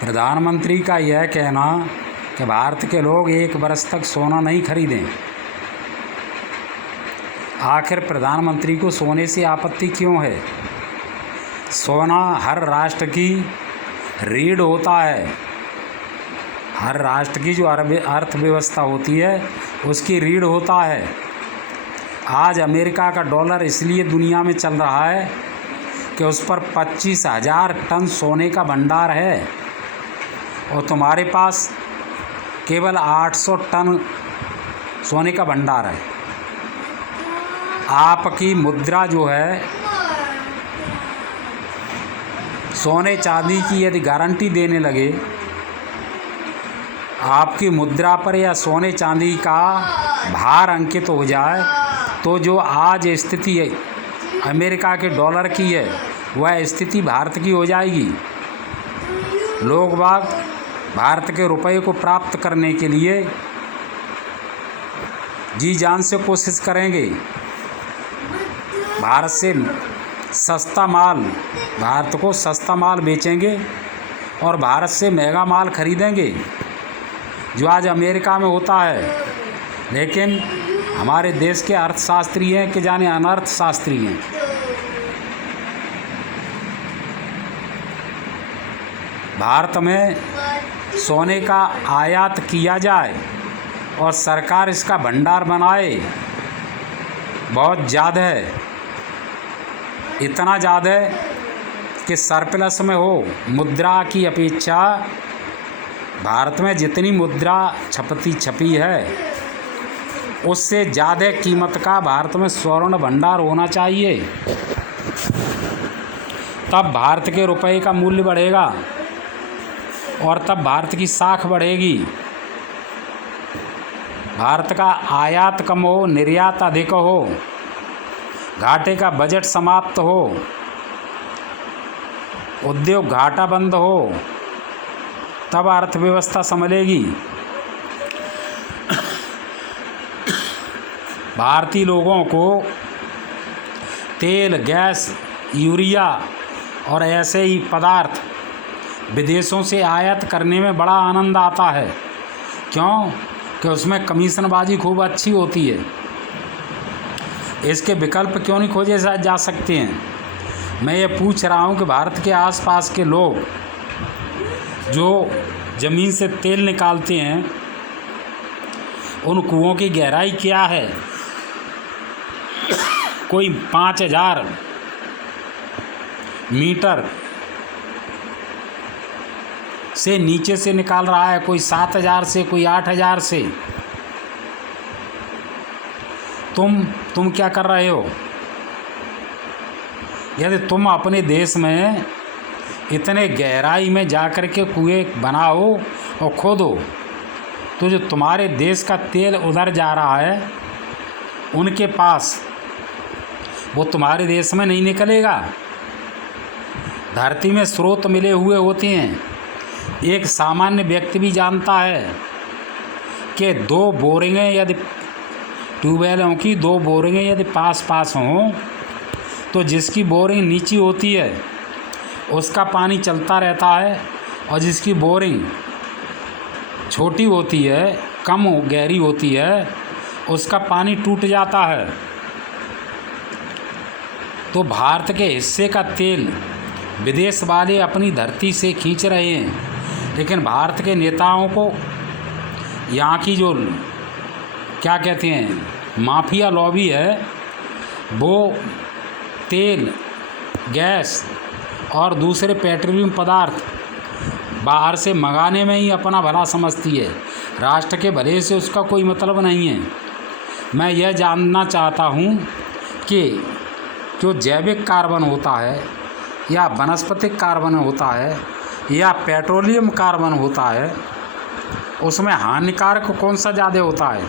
प्रधानमंत्री का यह कहना कि भारत के लोग 1 वर्ष तक सोना नहीं खरीदें। आखिर प्रधानमंत्री को सोने से आपत्ति क्यों है? सोना हर राष्ट्र की रीढ़ होता है। हर राष्ट्र की जो अर्थव्यवस्था होती है उसकी रीढ़ होता है। आज अमेरिका का डॉलर इसलिए दुनिया में चल रहा है कि उस पर 25,000 टन सोने का भंडार है और तुम्हारे पास केवल 800 टन सोने का भंडार है। आपकी मुद्रा जो है सोने चांदी की यदि गारंटी देने लगे, आपकी मुद्रा पर या सोने चांदी का भार अंकित हो जाए, तो जो आज स्थिति अमेरिका के डॉलर की है वह स्थिति भारत की हो जाएगी। लोग बाग भारत के रुपए को प्राप्त करने के लिए जी जान से कोशिश करेंगे। भारत से सस्ता माल, भारत को सस्ता माल बेचेंगे और भारत से महंगा माल खरीदेंगे, जो आज अमेरिका में होता है। लेकिन हमारे देश के अर्थशास्त्री हैं कि जाने अनर्थशास्त्री हैं। भारत में सोने का आयात किया जाए और सरकार इसका भंडार बनाए, बहुत ज़्यादा है। इतना ज़्यादा है कि सरप्लस में हो। मुद्रा की अपेक्षा भारत में जितनी मुद्रा छपी है उससे ज़्यादा कीमत का भारत में स्वर्ण भंडार होना चाहिए। तब भारत के रुपए का मूल्य बढ़ेगा और तब भारत की साख बढ़ेगी। भारत का आयात कम हो, निर्यात अधिक हो, घाटे का बजट समाप्त हो, उद्योग घाटा बंद हो, तब अर्थव्यवस्था संभलेगी। भारतीय लोगों को तेल, गैस, यूरिया और ऐसे ही पदार्थ विदेशों से आयात करने में बड़ा आनंद आता है। क्यों? कि उसमें कमीशनबाजी खूब अच्छी होती है। इसके विकल्प क्यों नहीं खोजे जा सकते हैं? मैं ये पूछ रहा हूँ कि भारत के आसपास के लोग जो ज़मीन से तेल निकालते हैं, उन कुओं की गहराई क्या है? कोई 5,000 मीटर से नीचे से निकाल रहा है, कोई 7,000 से, कोई 8,000 से। तुम क्या कर रहे हो? यदि तुम अपने देश में इतने गहराई में जाकर के कुएं बनाओ और खोदो, तो जो तुम्हारे देश का तेल उधर जा रहा है उनके पास, वो तुम्हारे देश में नहीं निकलेगा। धरती में स्रोत मिले हुए होते हैं। एक सामान्य व्यक्ति भी जानता है कि 2 बोरिंगें यदि ट्यूबवेलों की 2 बोरिंगें यदि पास पास हों, तो जिसकी बोरिंग नीची होती है उसका पानी चलता रहता है, और जिसकी बोरिंग छोटी होती है, कम गहरी होती है, उसका पानी टूट जाता है। तो भारत के हिस्से का तेल विदेश वाले अपनी धरती से खींच रहे हैं, लेकिन भारत के नेताओं को यहाँ की जो क्या कहते हैं माफिया लॉबी है, वो तेल, गैस और दूसरे पेट्रोलियम पदार्थ बाहर से मंगाने में ही अपना भला समझती है। राष्ट्र के भले से उसका कोई मतलब नहीं है। मैं यह जानना चाहता हूँ कि जो जैविक कार्बन होता है या वनस्पतिक कार्बन होता है या पेट्रोलियम कार्बन होता है, उसमें हानिकारक कौन सा ज़्यादा होता है?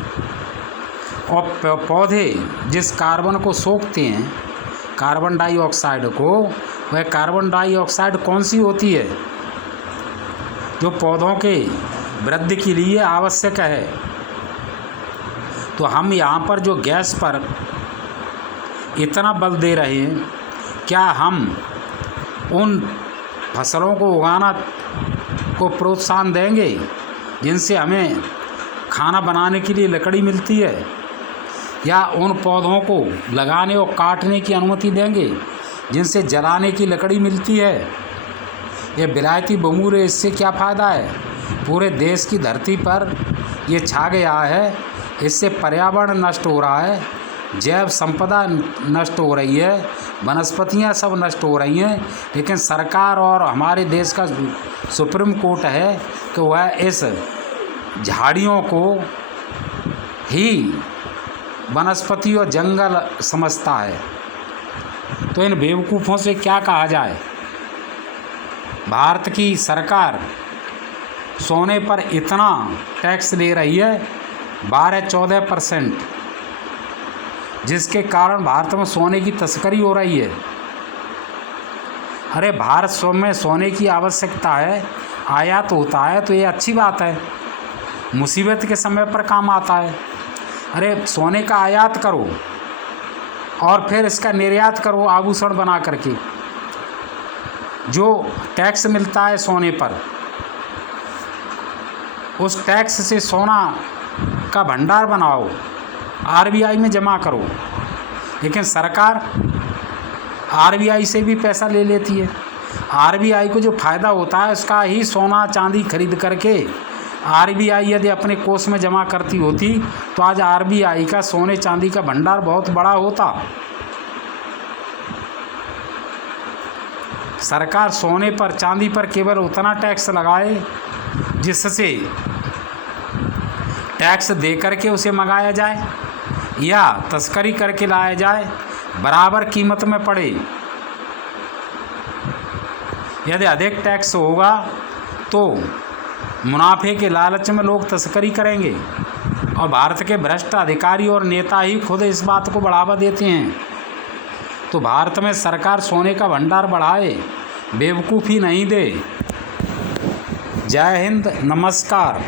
और पौधे जिस कार्बन को सोखते हैं, कार्बन डाइऑक्साइड को, वह कार्बन डाइऑक्साइड कौन सी होती है जो पौधों के वृद्धि के लिए आवश्यक है? तो हम यहाँ पर जो गैस पर इतना बल दे रहे हैं, क्या हम उन फसलों को उगाना को प्रोत्साहन देंगे जिनसे हमें खाना बनाने के लिए लकड़ी मिलती है, या उन पौधों को लगाने और काटने की अनुमति देंगे जिनसे जलाने की लकड़ी मिलती है? ये विलायती बंगूर है, इससे क्या फ़ायदा है? पूरे देश की धरती पर ये छा गया है। इससे पर्यावरण नष्ट हो रहा है, जैव संपदा नष्ट हो रही है, वनस्पतियाँ सब नष्ट हो रही हैं। लेकिन सरकार और हमारे देश का सुप्रीम कोर्ट है कि वह इस झाड़ियों को ही वनस्पति और जंगल समझता है। तो इन बेवकूफ़ों से क्या कहा जाए? भारत की सरकार सोने पर इतना टैक्स ले रही है, 12-14%, जिसके कारण भारत में सोने की तस्करी हो रही है। अरे भारत में सोने की आवश्यकता है, आयात होता है तो ये अच्छी बात है, मुसीबत के समय पर काम आता है। अरे सोने का आयात करो और फिर इसका निर्यात करो आभूषण बना करके। जो टैक्स मिलता है सोने पर, उस टैक्स से सोना का भंडार बनाओ, आरबीआई में जमा करो। लेकिन सरकार आरबीआई से भी पैसा ले लेती है। आरबीआई को जो फ़ायदा होता है उसका ही सोना चांदी खरीद करके आरबीआई यदि अपने कोष में जमा करती होती तो आज आरबीआई का सोने चांदी का भंडार बहुत बड़ा होता। सरकार सोने पर चांदी पर केवल उतना टैक्स लगाए जिससे टैक्स दे करके उसे मंगाया जाए या तस्करी करके लाया जाए, बराबर कीमत में पड़े। यदि अधिक टैक्स होगा तो मुनाफे के लालच में लोग तस्करी करेंगे और भारत के भ्रष्ट अधिकारी और नेता ही खुद इस बात को बढ़ावा देते हैं। तो भारत में सरकार सोने का भंडार बढ़ाए, बेवकूफ़ी नहीं दे। जय हिंद, नमस्कार।